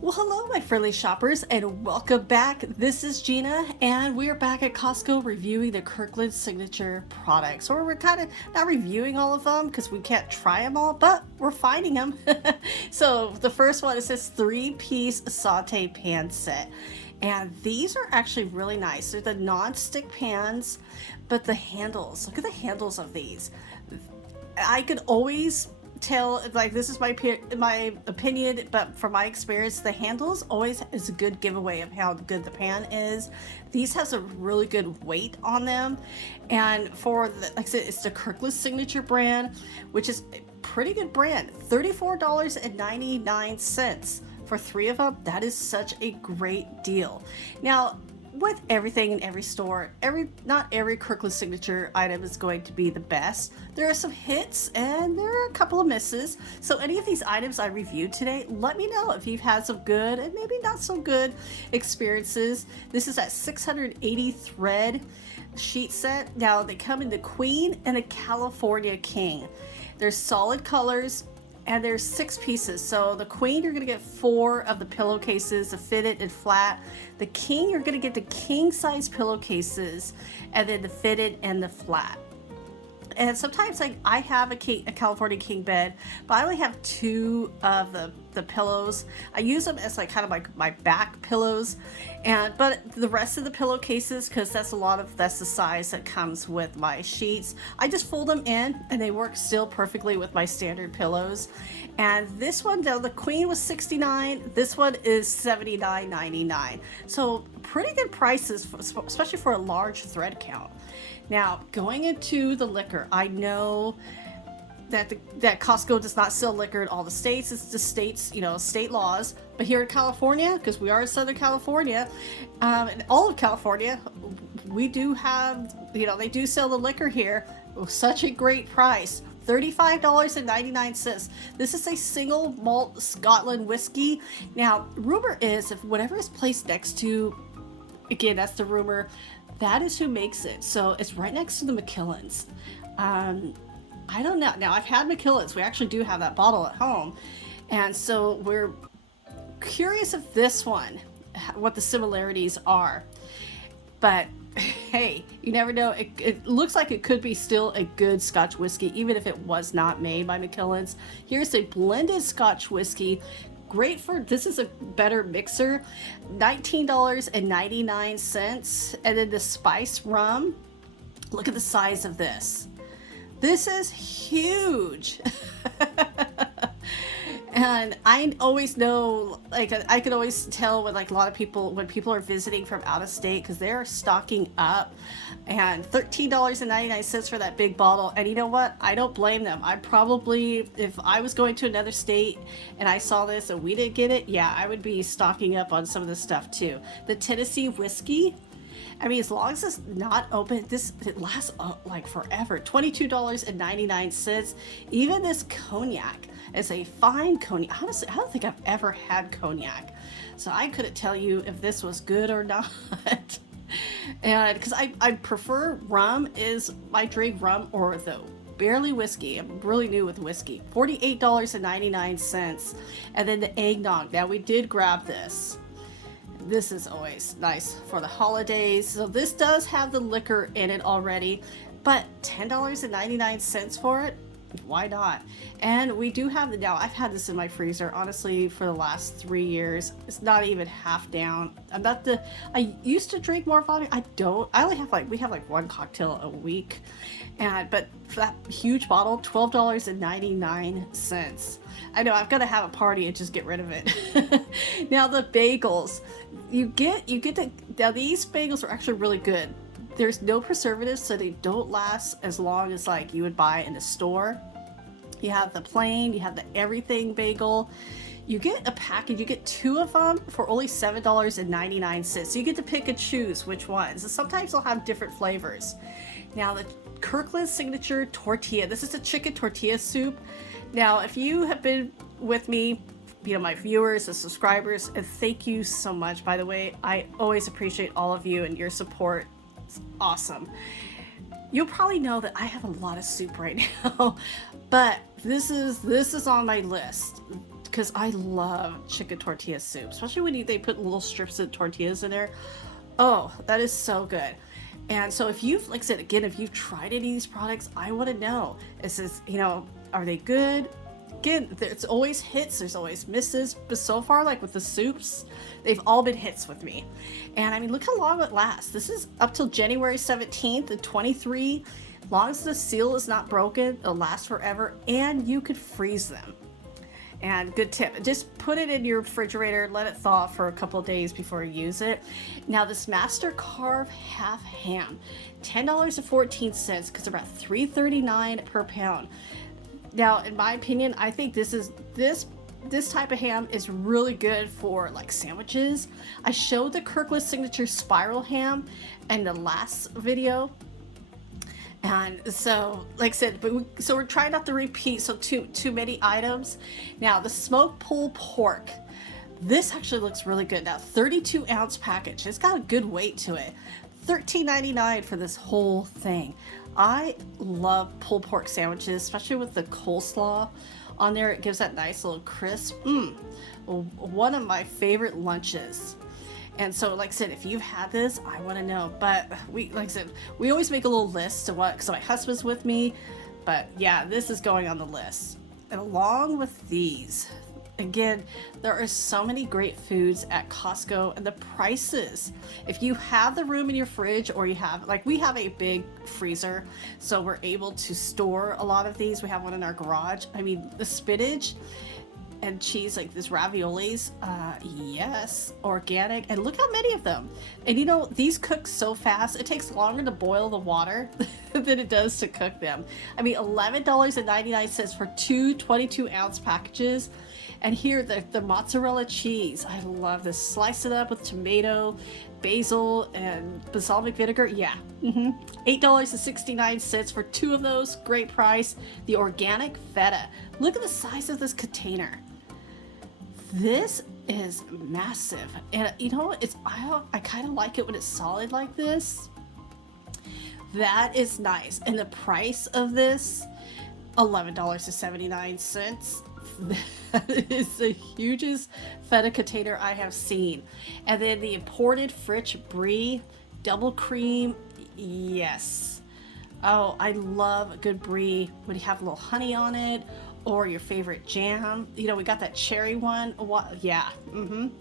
Well, hello, my friendly shoppers, and welcome back. This is Gina, and we are back at Costco reviewing the Kirkland Signature products. Or we're kind of not reviewing all of them because we can't try them all, but we're finding them. So the first one is this 3-piece saute pan set. And these are actually really nice. They're the non-stick pans, but the handles, look at the handles of these. I could always tell, like, this is my opinion, but from my experience, the handles always is a good giveaway of how good the pan is. These has a really good weight on them, and for the, like I said, it's the Kirkland Signature brand, which is a pretty good brand. $34.99 for 3 of them. That is such a great deal. Now, with everything in every store, not every Kirkland Signature item is going to be the best. There are some hits and there are a couple of misses. So any of these items I reviewed today, let me know if you've had some good and maybe not so good experiences. This is that 680 thread sheet set. Now they come in the Queen and the California King. They're solid colors. And there's 6 pieces. So the Queen, you're going to get 4 of the pillowcases, the fitted and flat. The King, you're going to get the king size pillowcases, and then the fitted and the flat. And sometimes, like, I have a California King bed, but I only have 2 of the pillows. I use them as like kind of like my back pillows, but the rest of the pillowcases, because that's the size that comes with my sheets, I just fold them in and they work still perfectly with my standard pillows. And this one, though, the Queen was $69. This one is $79.99. So pretty good prices, especially for a large thread count. Now, going into the liquor, I know that Costco does not sell liquor in all the states. It's the states, state laws. But here in California, because we are in Southern California, and all of California, we do have, they do sell the liquor here with such a great price. $35.99. This is a single malt Scotland whiskey. Now, rumor is if whatever is placed next to, again, that's the rumor, that is who makes it. So it's right next to the Macmillans. I don't know. Now, I've had Macmillans. We actually do have that bottle at home. And so we're curious if this one, what the similarities are. But hey, you never know. It looks like it could be still a good Scotch whiskey, even if it was not made by Macmillans. Here's a blended Scotch whiskey. Great this is a better mixer, $19.99. And then the spice rum, look at the size of this. This is huge. And I always know, like, I can always tell when, like, a lot of people, when people are visiting from out of state, because they're stocking up, and $13.99 for that big bottle. And you know what? I don't blame them. I probably, if I was going to another state and I saw this and we didn't get it, yeah, I would be stocking up on some of this stuff too. The Tennessee whiskey, I mean, as long as it's not open, it lasts like forever. $22.99. Even this cognac is a fine cognac. Honestly, I don't think I've ever had cognac, so I couldn't tell you if this was good or not. And because I prefer rum, I drink rum or the barely whiskey. I'm really new with whiskey. $48.99. And then the eggnog. Now, we did grab this. This is always nice for the holidays. So this does have the liquor in it already, but $10.99 for it? Why not? And we do have now I've had this in my freezer, honestly, for the last 3 years. It's not even half down. I used to drink more vodka. I only have we have like 1 cocktail a week. But for that huge bottle, $12.99. I know I've got to have a party and just get rid of it. Now the bagels, now these bagels are actually really good. There's no preservatives, so they don't last as long as like you would buy in a store. You have the plain, you have the everything bagel. You get a package, you get 2 of them for only $7.99. So you get to pick and choose which ones. And sometimes they'll have different flavors. Now the Kirkland Signature tortilla. This is a chicken tortilla soup. Now, if you have been with me, my viewers and subscribers, and thank you so much, by the way. I always appreciate all of you and your support. It's awesome. You'll probably know that I have a lot of soup right now, but this is on my list. because I love chicken tortilla soup, especially when they put little strips of tortillas in there. Oh, that is so good. And so if you've, like I said, again, if you've tried any of these products, I want to know. It says, are they good? Again, there's always hits, there's always misses, but so far, like with the soups, they've all been hits with me. And I mean, look how long it lasts. This is up till January 17th and 23. As long as the seal is not broken, it'll last forever, and you could freeze them. And good tip, just put it in your refrigerator, let it thaw for a couple of days before you use it. Now this Master Carve half ham, $10.14, because they're about $3.39 per pound. Now, in my opinion, I think this type of ham is really good for like sandwiches. I showed the Kirkland Signature spiral ham in the last video. And so, like I said, so we're trying not to repeat so too many items. Now, the smoked pulled pork. This actually looks really good. Now, 32-ounce package. It's got a good weight to it. $13.99 for this whole thing. I love pulled pork sandwiches, especially with the coleslaw on there. It gives that nice little crisp. One of my favorite lunches. And so, like I said, if you've had this, I want to know. But like I said, we always make a little list of what, because my husband's with me. But yeah, this is going on the list. And along with these, again, there are so many great foods at Costco, and the prices. If you have the room in your fridge, or you have, like we have a big freezer, so we're able to store a lot of these. We have one in our garage. I mean, the spinach and cheese, like this raviolis, yes, organic, and look how many of them. And these cook so fast, it takes longer to boil the water than it does to cook them. I mean, $11.99 for two 22-ounce packages. And here, the mozzarella cheese, I love this. Slice it up with tomato, basil, and balsamic vinegar. Yeah, $8.69 for two of those. Great price. The organic feta. Look at the size of this container. This is massive, and I kind of like it when it's solid like this. That is nice. And the price of this, $11.79. That is the hugest feta container I have seen. And then the imported French brie, double cream, yes. Oh, I love a good brie when you have a little honey on it, or your favorite jam. We got that cherry one. Yeah. And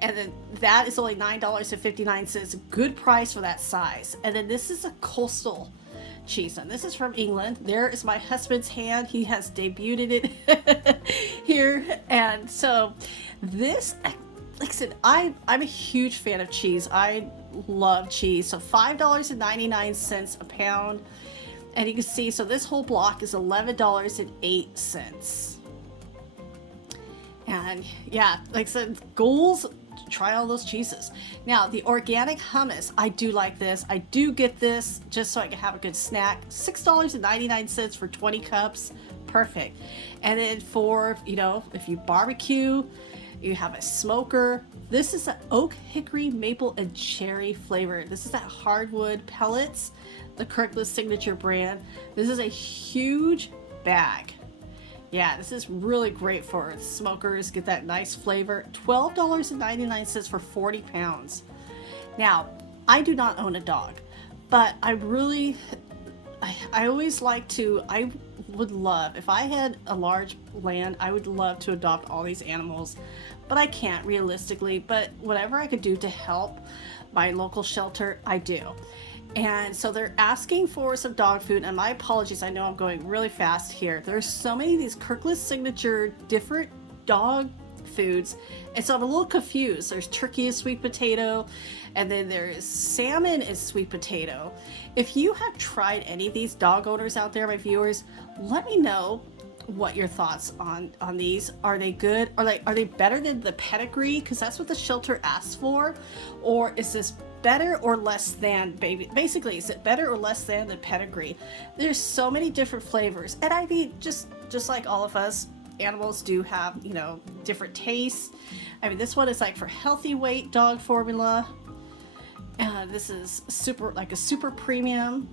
then that is only $9.59. Good price for that size. And then this is a coastal cheese, and this is from England. There is my husband's hand. He has debuted it here. And so this, like I said, I'm a huge fan of cheese. I love cheese. So $5.99 a pound. And you can see, so this whole block is $11.08. And yeah, like I said, goals, try all those cheeses. Now, the organic hummus, I do like this. I do get this just so I can have a good snack. $6.99 for 20 cups. Perfect. And then for, if you barbecue, you have a smoker. This is an oak, hickory, maple, and cherry flavor. This is that hardwood pellets, the Kirkland Signature brand. This is a huge bag. Yeah, this is really great for smokers. Get that nice flavor. $12.99 for 40 pounds. Now, I do not own a dog, but I always like to, I would love, if I had a large land, I would love to adopt all these animals, but I can't realistically. But whatever I could do to help my local shelter, I do. And so they're asking for some dog food, and my apologies, I know I'm going really fast here. There's so many of these Kirkland Signature different dog foods, and so I'm a little confused. There's turkey and sweet potato, and then there's salmon and sweet potato. If you have tried any of these, dog owners out there, my viewers, let me know what your thoughts on these. Are they good? Are they better than the pedigree? Because that's what the shelter asks for. Or is this better or less than, basically, is it better or less than the pedigree? There's so many different flavors. And I mean, just like all of us, animals do have, different tastes. I mean, this one is like for healthy weight dog formula. This is super, like a super premium.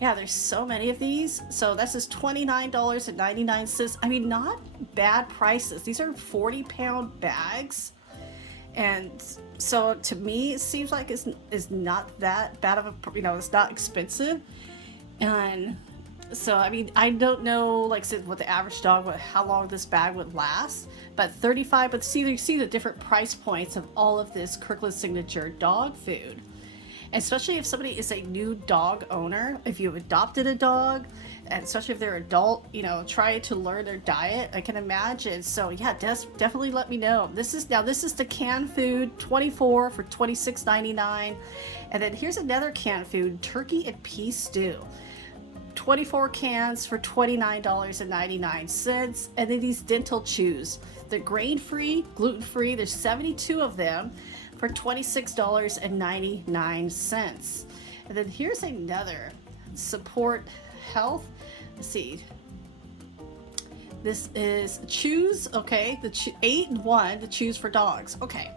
Yeah, there's so many of these. So this is $29.99. I mean, not bad prices. These are 40-pound bags. And so to me, it seems like it's not that bad of a, it's not expensive. And so, I mean, I don't know, like I said, what the average dog, how long this bag would last, but 35, but see, you see the different price points of all of this Kirkland Signature dog food. Especially if somebody is a new dog owner, if you've adopted a dog, and especially if they're adult, try to learn their diet, I can imagine. So yeah, definitely let me know. This is the canned food, 24 for $26.99. And then here's another canned food, turkey and pea stew. 24 cans for $29.99. And then these dental chews. They're grain-free, gluten-free. There's 72 of them for $26.99. And then here's another, support health. Let's see. This is chews, okay, 8-in-1 to choose for dogs. Okay.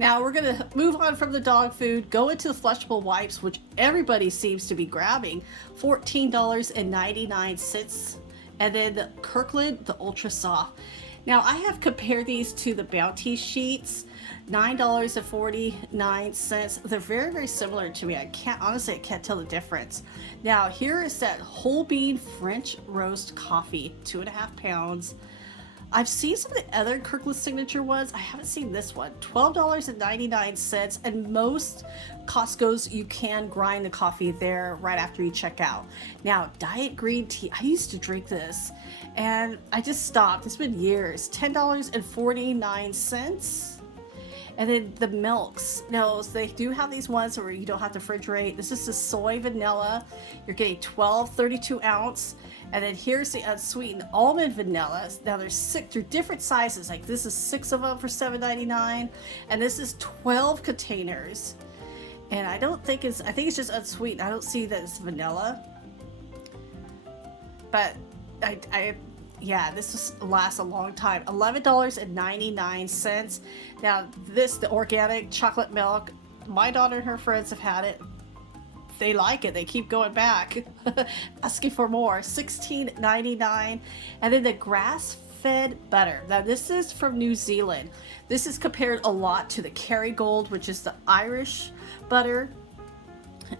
Now we're gonna move on from the dog food, go into the flushable wipes, which everybody seems to be grabbing, $14.99. And then the Kirkland, the Ultra Soft. Now I have compared these to the Bounty sheets, $9.49. They're very, very similar to me. I can't tell the difference. Now here is that whole bean French roast coffee, 2.5 pounds. I've seen some of the other Kirkland Signature ones. I haven't seen this one. $12.99, and most Costco's you can grind the coffee there right after you check out. Now, diet green tea. I used to drink this, and I just stopped. It's been years. $10.49. And then the milks. Now, so they do have these ones where you don't have to refrigerate. This is the soy vanilla. You're getting 12 32 ounce. And then here's the unsweetened almond vanilla. Now they're different sizes. Like this is 6 of them for $7.99, and this is 12 containers. And I think it's just unsweetened. I don't see that it's vanilla. But yeah, this lasts a long time. $11.99. Now the organic chocolate milk. My daughter and her friends have had it. They like it. They keep going back, asking for more. $16.99. And then the grass-fed butter. Now this is from New Zealand. This is compared a lot to the Kerrygold, which is the Irish butter.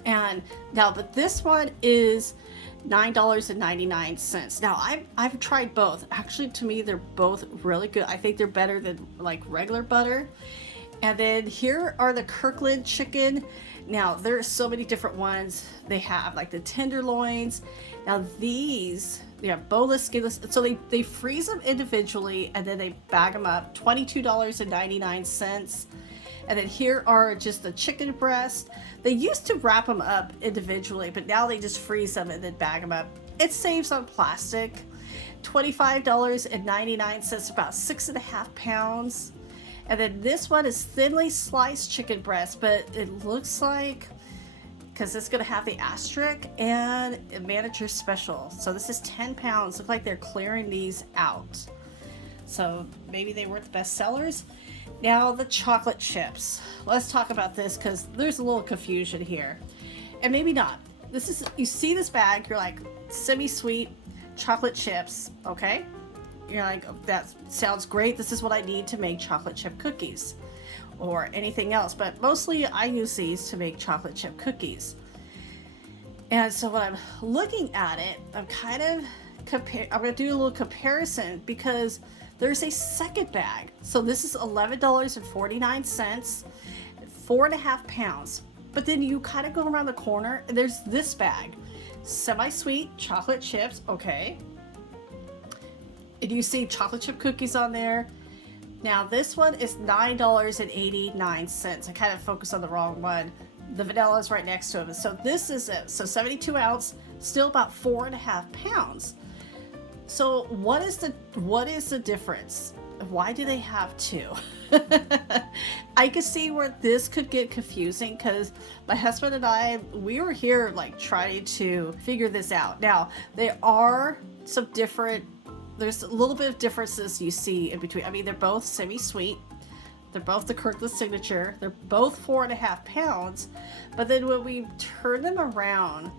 And now, but this one is $9.99. Now I've tried both. Actually, to me, they're both really good. I think they're better than like regular butter. And then here are the Kirkland chicken. Now there are so many different ones. They have like the tenderloins. Now these, they are boneless, skinless. So they freeze them individually and then they bag them up. $22.99. And then here are just the chicken breast. They used to wrap them up individually, but now they just freeze them and then bag them up. It saves on plastic. $25.99, about 6.5 pounds. And then this one is thinly sliced chicken breast, but it looks like, because it's going to have the asterisk and a manager special. So this is 10 pounds. Look like they're clearing these out. So maybe they weren't the best sellers. Now the chocolate chips. Let's talk about this because there's a little confusion here. And maybe not. This is, you see this bag, you're like, semi-sweet chocolate chips, okay? You're like, oh, that sounds great. This is what I need to make chocolate chip cookies or anything else. But mostly I use these to make chocolate chip cookies. And so when I'm looking at it, I'm kind of I'm going to do a little comparison because there's a second bag. So this is $11.49, 4.5 pounds. But then you kind of go around the corner and there's this bag, semi-sweet chocolate chips. Okay. And you see chocolate chip cookies on there. Now this one is $9.89. I kind of focused on the wrong one. The vanilla is right next to it. So this is it. So 72 ounce, still about 4.5 pounds. So what is the difference? Why do they have two? I could see where this could get confusing because my husband and I, we were here like trying to figure this out. Now there are some different, there's a little bit of differences you see in between. I mean, they're both semi-sweet. They're both the Kirkland Signature. They're both 4.5 pounds. But then when we turn them around,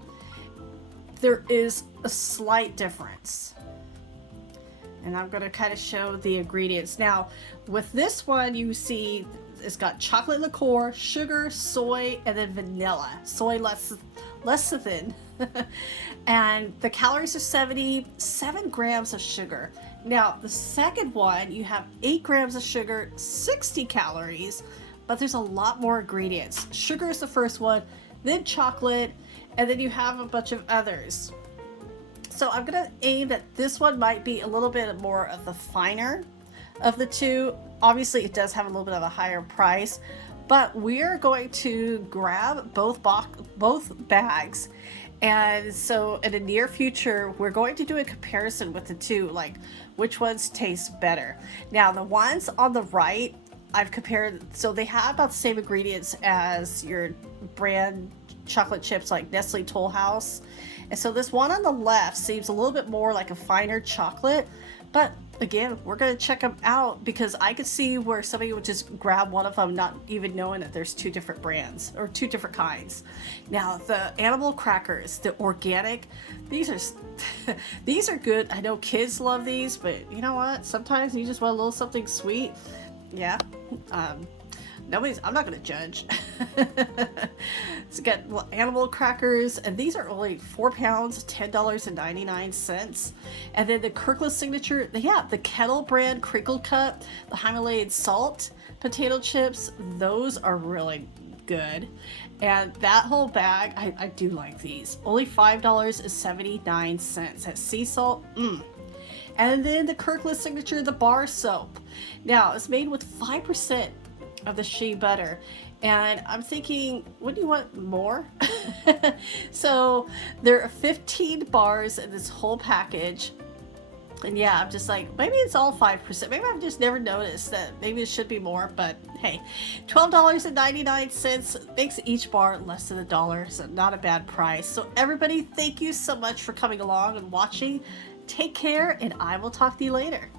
there is a slight difference. And I'm going to kind of show the ingredients. Now, with this one, you see it's got chocolate liqueur, sugar, soy, and then vanilla. Soy less than. And the calories are 77 grams of sugar. Now, the second one, you have 8 grams of sugar, 60 calories, but there's a lot more ingredients. Sugar is the first one, then chocolate, and then you have a bunch of others. So I'm gonna aim that this one might be a little bit more of the finer of the two. Obviously it does have a little bit of a higher price, but we're going to grab both bags. And so in the near future, we're going to do a comparison with the two, like which ones taste better. Now the ones on the right, I've compared, so they have about the same ingredients as your brand chocolate chips like Nestle Toll House. And so this one on the left seems a little bit more like a finer chocolate, but again, we're going to check them out because I could see where somebody would just grab one of them not even knowing that there's two different brands or two different kinds. Now the animal crackers, the organic, these are good. I know kids love these, but you know what? Sometimes you just want a little something sweet. Yeah. I'm not going to judge. It's got animal crackers, and these are only 4 pounds, $10.99. And then the Kirkland Signature, the Kettle brand crinkle cut, the Himalayan salt potato chips, those are really good. And that whole bag, I do like these. Only $5.79. That sea salt, And then the Kirkland Signature, the bar soap. Now, it's made with 5% of the shea butter. And I'm thinking, what do you want more? So there are 15 bars in this whole package. And yeah, I'm just like, maybe it's all 5%. Maybe I've just never noticed that maybe it should be more, but hey, $12.99 makes each bar less than $1, so not a bad price. So everybody, thank you so much for coming along and watching. Take care, and I will talk to you later.